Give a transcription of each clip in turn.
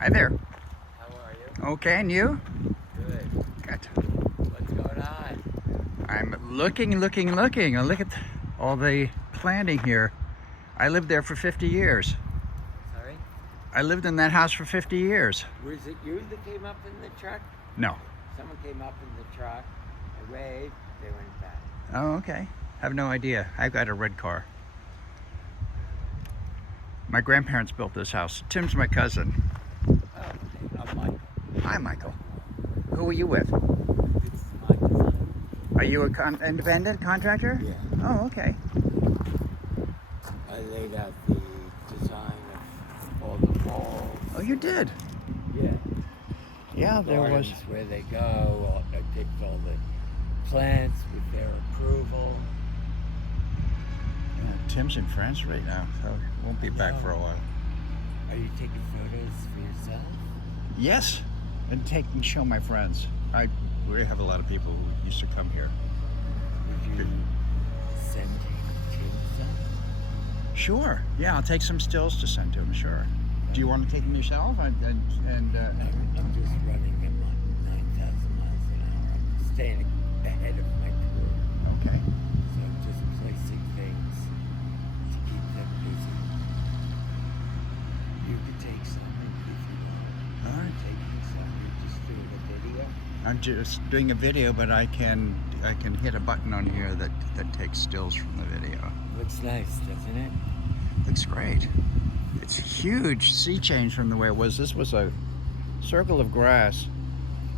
Hi there. How are you? Okay, and you? Good. Good. What's going on? I'm looking. I look at all the planting here. I lived there for 50 years. Sorry? I lived in that house for 50 years. Was it you that came up in the truck? No. Someone came up in the truck. I waved. They went back. Oh, okay. Have no idea. I've got a red car. My grandparents built this house. Tim's my cousin. Oh, okay. I'm Michael. Hi, Michael. Who are you with? This is my design. Are you a independent contractor? Yeah. Oh, okay. I laid out the design of all the walls. Oh, you did? Yeah. Yeah, there was. Gardens where they go. I picked all the plants with their approval. Yeah, Tim's in France right now, so he won't be back for a while. Are you taking photos for yourself? Yes, and show my friends. We have a lot of people who used to come here. Would you send Tim some? Sure. Yeah, I'll take some stills to send to him. Sure. Do you want to take them yourself? I'm just running them on 9,000 miles an hour. I'm staying ahead of my crew. Okay. So I'm just placing things to keep them busy. You could take some if you want. All right. Taking some, you're just doing a video. I'm just doing a video, but I can hit a button on here that takes stills from the video. Looks nice, doesn't it? Looks great. It's a huge sea change from the way it was. This was a circle of grass.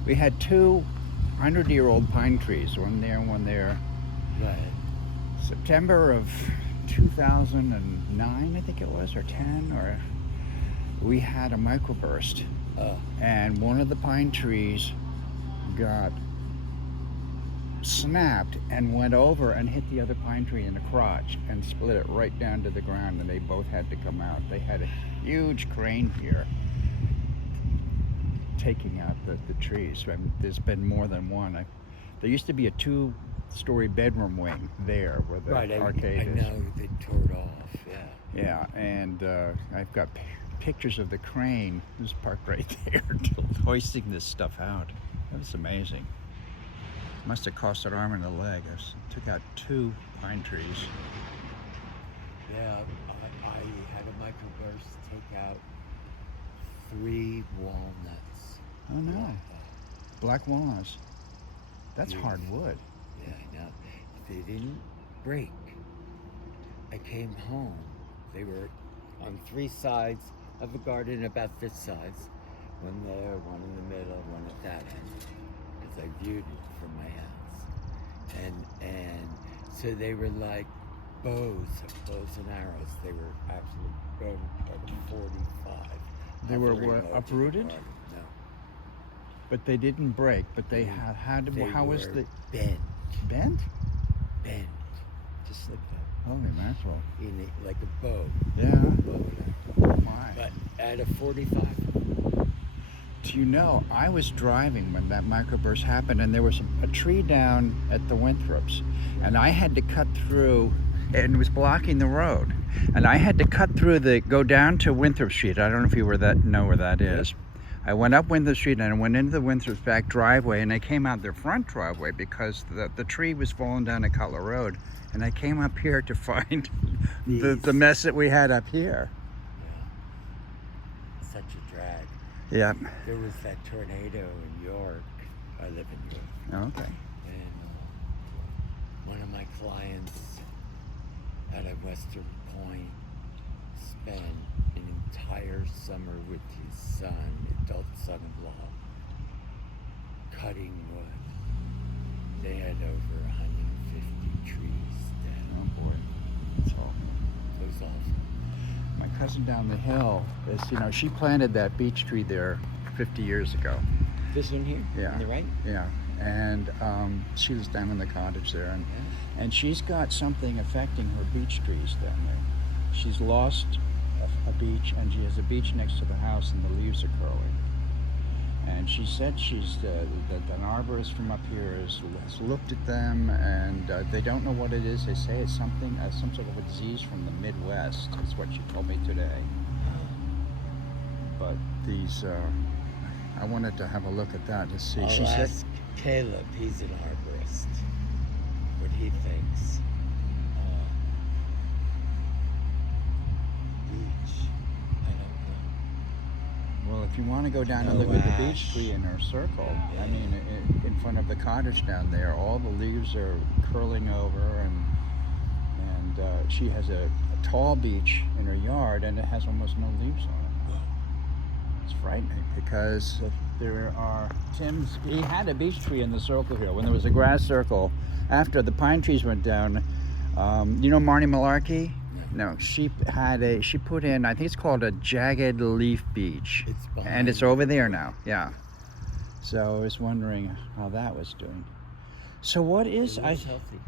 We had 2 100-year-old pine trees, one there and one there. Right. September of 2009, I think it was, or 10, or we had a microburst, Oh, and one of the pine trees got snapped and went over and hit the other pine tree in the crotch and split it right down to the ground, and they both had to come out. They had a huge crane here taking out the trees. I mean, there's been more than one. There used to be a 2-story bedroom wing there where the right. arcade I is. know they tore it off. Yeah. Yeah, and I've got pictures of the crane. It was parked right there, hoisting this stuff out. That was amazing. Must have cost an arm and a leg. Took out 2 pine trees. Yeah, I had a microburst take out 3 walnuts. Oh no, Yeah, black walnuts. That's Yes. hard wood. yeah, I know. They didn't break. I came home. They were on 3 sides of the garden, about this size. One there, one in the middle, one at that end. As I viewed it from my house. And so they were like bows and arrows. They were absolutely going at 45. They were hovering what, over the uprooted? garden. No. But they didn't break. But they had. They How was were the bent? bent? Bent. Just like that. Holy mackerel! Like a bow. Yeah. Bow and arrow. Why? But at a 45. Do you know, I was driving when that microburst happened, and there was a tree down at the Winthrops, and I had to cut through, and it was blocking the road, and I had to cut through go down to Winthrop Street. I don't know if you know where that is. I went up Winthrop Street and I went into the Winthrop's back driveway, and I came out their front driveway because the tree was falling down at Cutler Road, and I came up here to find the mess that we had up here. Yeah. Such a drag. Yeah. There was that tornado in York. I live in York. Okay. And one of my clients at a Western Point spent an entire summer with his son, adult son-in-law, cutting wood. They had over 150 trees Oh down. boy. That's all. It was awesome. My cousin down the hill she planted that beech tree there 50 years ago. This one here? Yeah. On the right? Yeah, and she was down in the cottage there, and she's got something affecting her beech trees down there. She's lost a beech, and she has a beech next to the house, and the leaves are curling. And she said that an arborist from up here has looked at them, and they don't know what it is. They say it's some sort of a disease from the Midwest. Is what she told me today. But these. I wanted to have a look at that to see. I'll She said, ask Caleb, he's an arborist, what he thinks. Beach, I don't well, if you want to go down and No look at the ash. beech tree in her circle, I Yeah. mean, in front of the cottage down there, all the leaves are curling over, and she has a tall beech in her yard, and it has almost no leaves on it. know. It's frightening because there are he had a beech tree in the circle here when there was a grass circle. After the pine trees went down, you know Marnie Malarkey? No, she put in, I think it's called a jagged leaf beech, It's behind and it's you. over there now. Yeah. So I was wondering how that was doing. So what is It was healthy.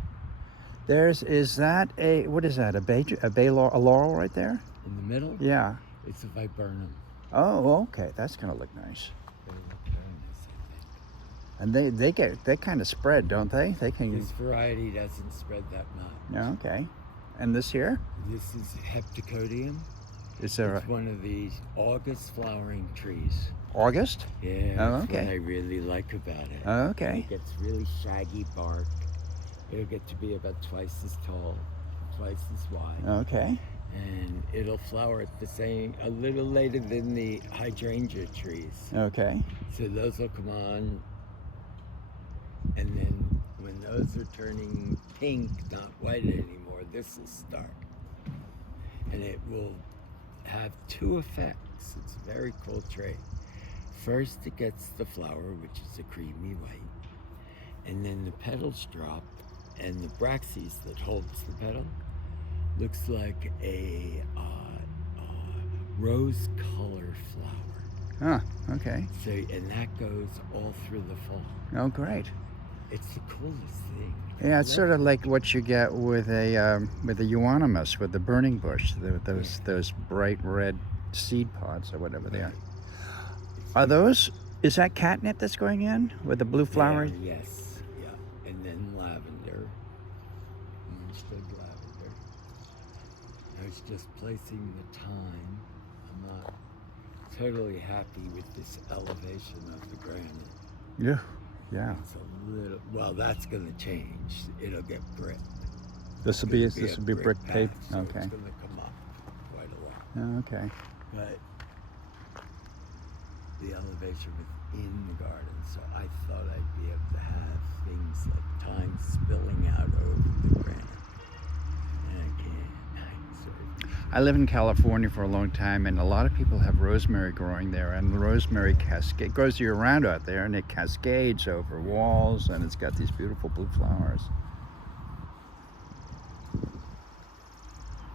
is that a what is that, a laurel right there? In the middle, Yeah. it's a viburnum. Oh, okay. That's gonna look nice. They look very nice, I think. And they kind of spread, don't they? They can. This variety doesn't spread that much. Yeah. Okay. And this here This is Heptacodium. is there It's one of the August flowering trees. August? Yeah, Oh, that's okay. what I really like about it. Oh, okay. It gets really shaggy bark. It'll get to be about twice as tall, twice as wide. Okay. And it'll flower at a little later than the hydrangea trees. Okay. So those will come on, and then when those are turning pink, not white anymore, this will start. And it will have two effects. It's a very cool trait. First, it gets the flower, which is a creamy white, and then the petals drop, and the braxis that holds the petal looks like a rose color flower. Oh, okay. So, and that goes all through the fall. Oh, great. It's the coolest thing. Yeah, it's sort of like what you get with a euonymus, with the burning bush, those bright red seed pods or whatever they are. Are those? Is that catnip that's going in with the blue flowers? Yeah, yes, yeah, and then lavender, understood lavender. I was just placing the time. I'm not totally happy with this elevation of the granite. Yeah. Yeah. It's a little. Well, that's going to change. It'll get brick. This will be brick paved. So Okay. It's going to come up quite a lot. Oh, okay. But the elevation within the garden, so I thought I'd be able to have things like thyme spilling out over the granite. And I can't. So I lived in California for a long time, and a lot of people have rosemary growing there, and the rosemary grows year round out there, and it cascades over walls, and it's got these beautiful blue flowers.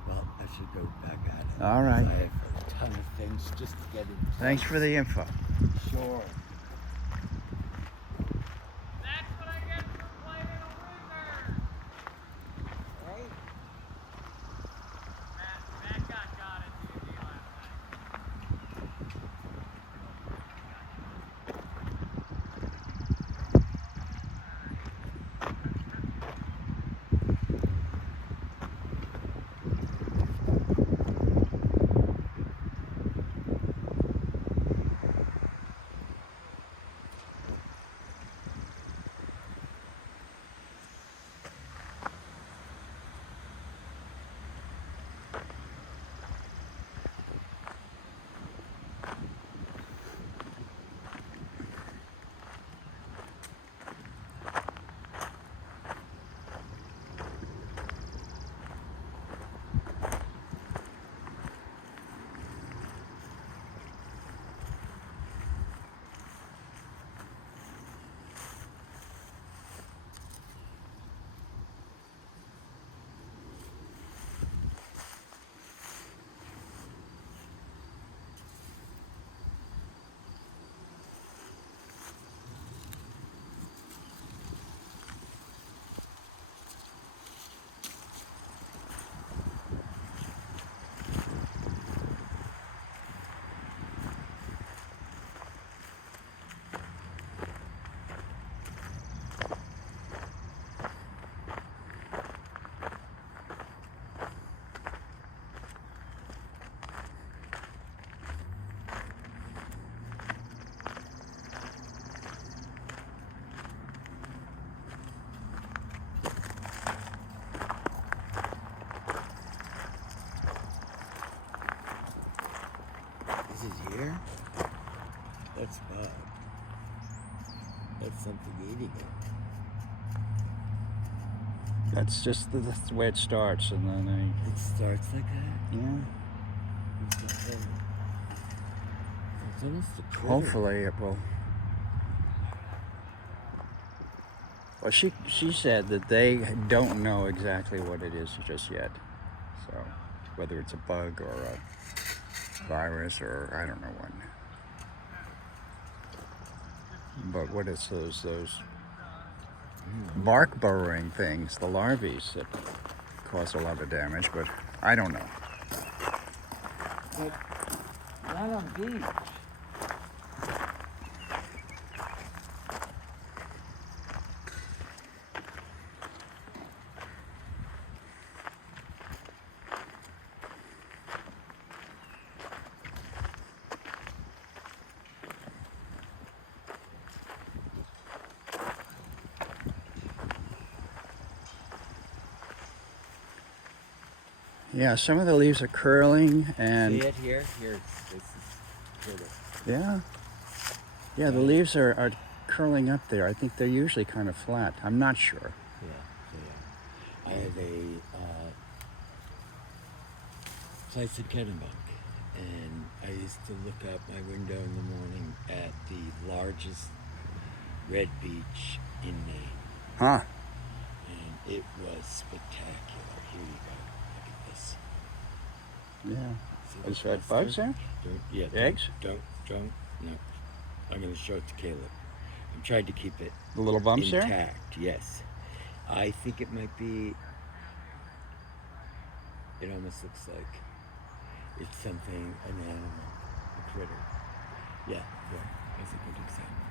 well, I should go back at it. All right. I have a ton of things just to get in. Thanks for the info. Sure. That's what I get for playing a loser. Right? Matt got into the last night. Is it here? That's bug. That's something eating it. That's just that's the way it starts, and then It starts like that? yeah. It's almost a critter. Hopefully it will. Well, she said that they don't know exactly what it is just yet. So whether it's a bug or a virus or I don't know what. But what is those bark burrowing things, the larvae that cause a lot of damage, but I don't know. But not on beach. Yeah, some of the leaves are curling and See it here? Here, this is yeah. Yeah, the leaves are curling up there. I think they're usually kind of flat. I'm not sure. Yeah, they are. I have a place in Kennebunk, and I used to look out my window in the morning at the largest red beach in Maine, Huh. and it was spectacular. Here you go. Look at this. Yeah. See the Is that cluster? bugs there? Yeah. Eggs? Don't. No. I'm going to show it to Caleb. I'm trying to keep it The little bumps there? intact. Yes. I think it might be. It almost looks like it's something, an animal, a critter. Yeah. That's a good example.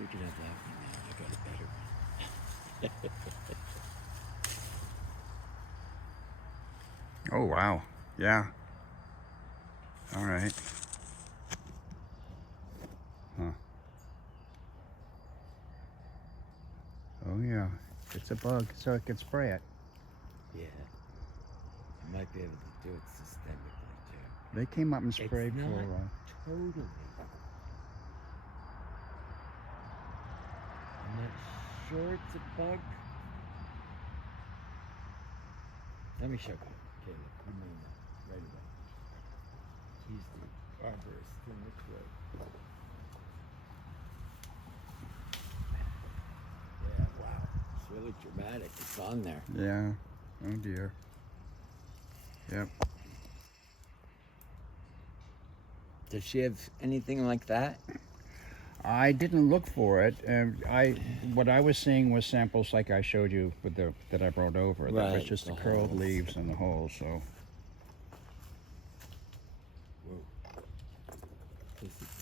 We can have that one now. I got a better one. Oh, wow. Yeah. All right. Huh. Oh, yeah. It's a bug, so it can spray it. Yeah. I might be able to do it systemically too. They came up and sprayed It's for a not while. totally. I'm not sure it's a bug. Let me show you, Caleb. You may know right away. He's the arborist in the group. Yeah, wow. It's really dramatic. It's on there. Yeah. Oh, dear. Yep. Does she have anything like that? I didn't look for it. What I was seeing was samples like I showed you with that I brought over. That was Right, just the the curled holes. leaves and the holes. So Whoa. This is